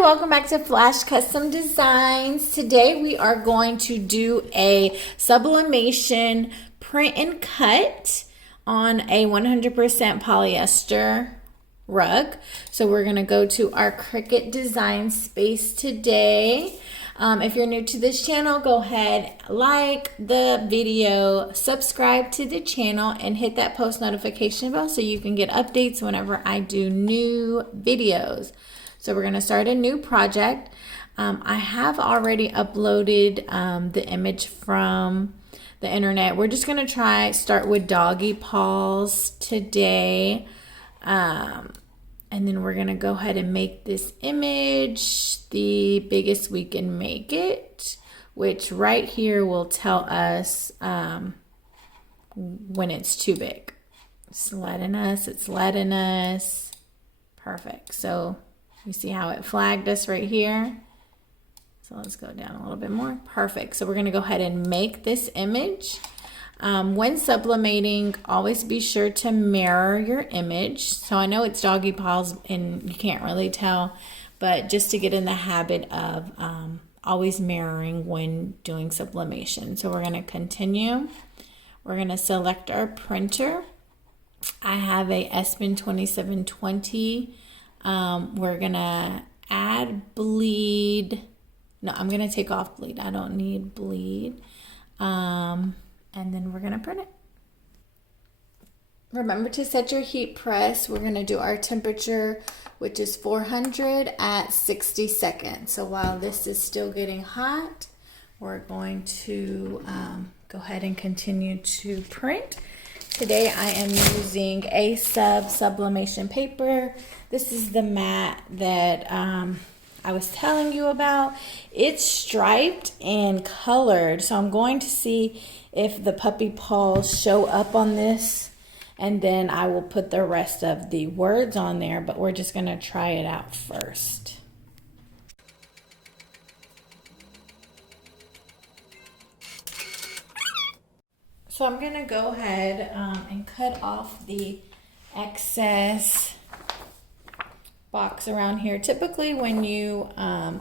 Welcome back to Flash Custom Designs. Today we are going to do a sublimation print and cut on a 100% polyester rug. So we're going to go to our Cricut design space today. If you're new to this channel, go ahead, like the video, subscribe to the channel, and hit that post notification bell so you can get updates whenever I do new videos. So we're going to start a new project. I have already uploaded the image from the internet. We're just going to start with doggy paws today. And then we're going to go ahead and make this image the biggest we can make it, which right here will tell us when it's too big. It's letting us. Perfect. So you see how it flagged us right here? So let's go down a little bit more. Perfect. So we're going to go ahead and make this image. When sublimating, always be sure to mirror your image. So I know it's doggy paws and you can't really tell, but just to get in the habit of always mirroring when doing sublimation. So we're going to continue. We're going to select our printer. I have a Epson 2720. We're gonna add bleed. No, I'm gonna take off bleed. I don't need bleed. And then we're gonna print it. Remember to set your heat press. We're gonna do our temperature, which is 400 at 60 seconds. So while this is still getting hot, we're going to go ahead and continue to print. Today I am using a sublimation paper. This is the mat that I was telling you about. It's striped and colored, so I'm going to see if the puppy paws show up on this, and then I will put the rest of the words on there, but we're just going to try it out first. So I'm going to go ahead and cut off the excess box around here. Typically when you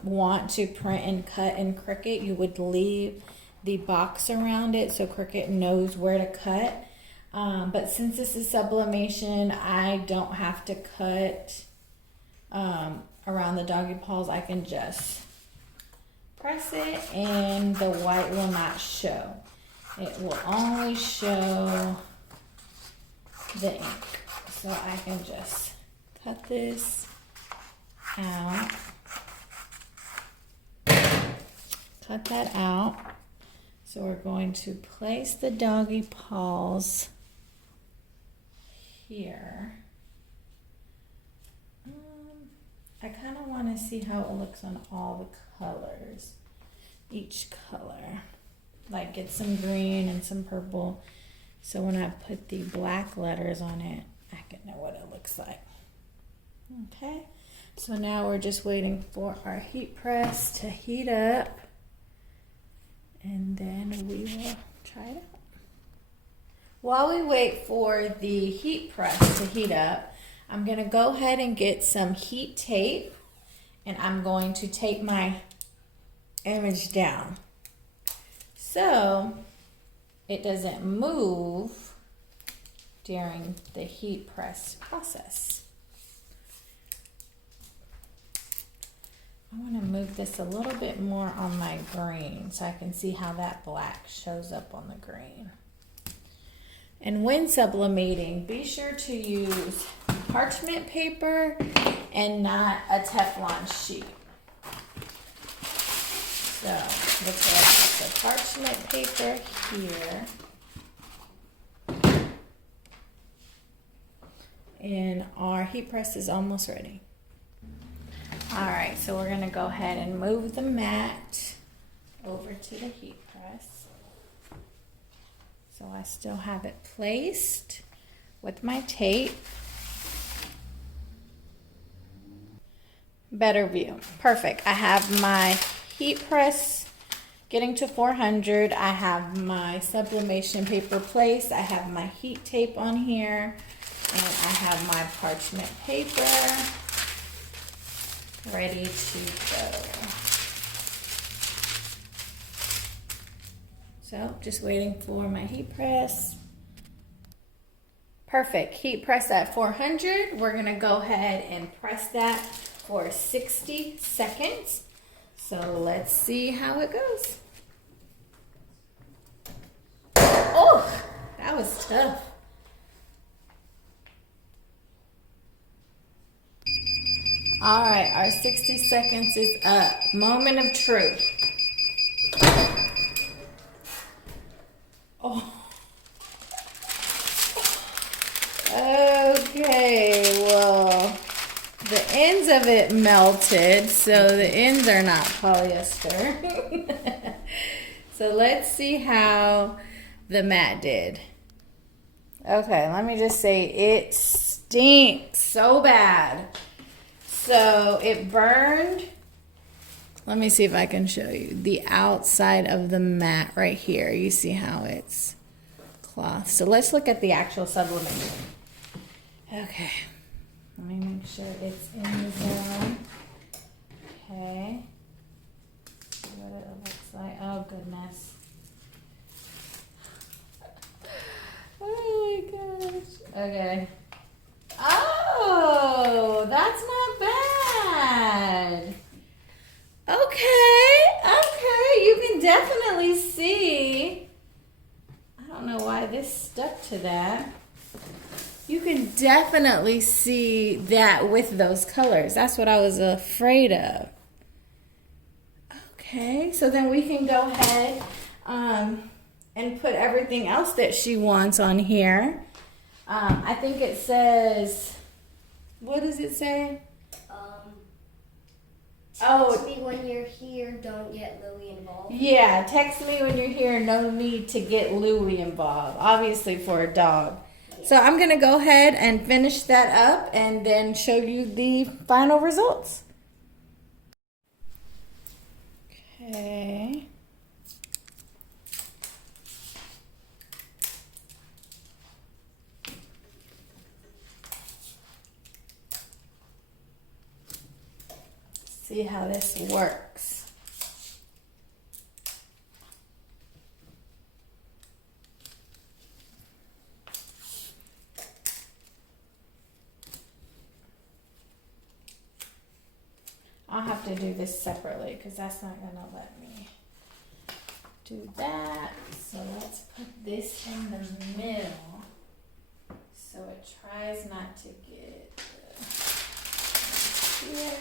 want to print and cut in Cricut, you would leave the box around it so Cricut knows where to cut. But since this is sublimation, I don't have to cut around the doggy paws. I can just press it and the white will not show. It will only show the ink. So I can just cut this out. Cut that out. So we're going to place the doggy paws here. I kind of want to see how it looks on all the colors. Each color. Like get some green and some purple, so when I put the black letters on it, I can know what it looks like. Okay, so now we're just waiting for our heat press to heat up, and then we will try it out. While we wait for the heat press to heat up, I'm going to go ahead and get some heat tape, and I'm going to tape my image down so it doesn't move during the heat press process. I want to move this a little bit more on my green so I can see how that black shows up on the green. And when sublimating, be sure to use parchment paper and not a Teflon sheet. So we'll take the parchment paper here. And our heat press is almost ready. All right, so we're gonna go ahead and move the mat over to the heat press. So I still have it placed with my tape. Better view. Perfect. I have my heat press getting to 400. I have my sublimation paper placed. I have my heat tape on here. And I have my parchment paper ready to go. So just waiting for my heat press. Perfect. Heat press at 400. We're going to go ahead and press that for 60 seconds. So let's see how it goes. Oh, that was tough. All right, our 60 seconds is up. Moment of truth. Oh. Okay, well, the ends of it melted, so the ends are not polyester. So let's see how the mat did. Okay, let me just say it stinks so bad. So it burned. Let me see if I can show you the outside of the mat right here. You see how it's cloth. So let's look at the actual sublimation. Okay, let me make sure it's in the zone. Okay, see what it looks like. Oh goodness. Oh my gosh. Okay. Oh, that's not bad. Okay, you can definitely see. I don't know why this stuck to that. You can definitely see that with those colors. That's what I was afraid of. Okay, so then we can go ahead and put everything else that she wants on here. I think it says, what does it say? Text me when you're here, don't get Louie involved. Yeah, text me when you're here, no need to get Louie involved, obviously for a dog. So I'm going to go ahead and finish that up and then show you the final results. Okay. See how this works. I'll have to do this separately because that's not going to let me do that. So let's put this in the middle so it tries not to get here.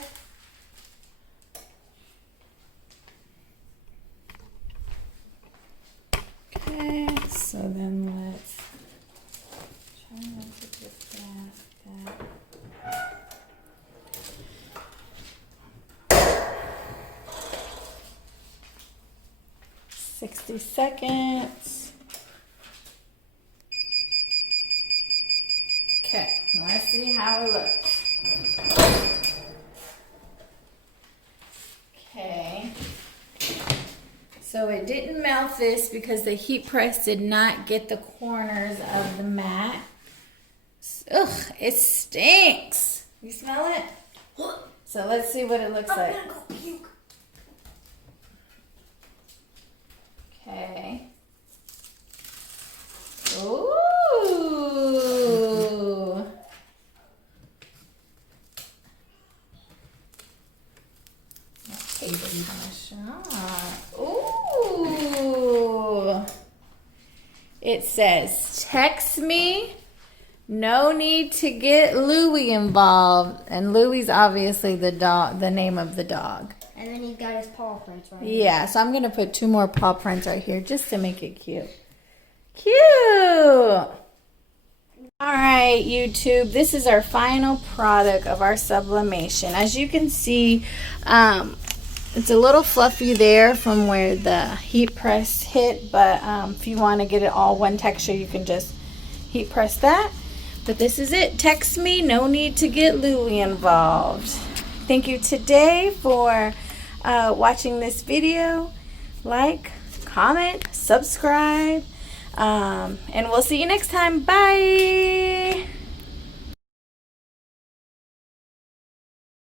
Okay, so then let's try not to get that. 60 seconds. Okay, let's see how it looks. Okay. So it didn't melt this because the heat press did not get the corners of the mat. Ugh, it stinks. You smell it? So let's see what it looks like. I'm gonna go puke. Okay. Ooh. Let's take this a shot. Ooh. It says, text me. No need to get Louie involved. And Louie's obviously the dog, the name of the dog. And then he's got his paw prints right Yeah, so I'm going to put 2 more paw prints right here just to make it cute. Cute! Alright, YouTube, this is our final product of our sublimation. As you can see, it's a little fluffy there from where the heat press hit, but if you want to get it all one texture, you can just heat press that. But this is it. Text me, no need to get Louie involved. Thank you today for watching this video. like, comment, subscribe, and we'll see you next time. Bye.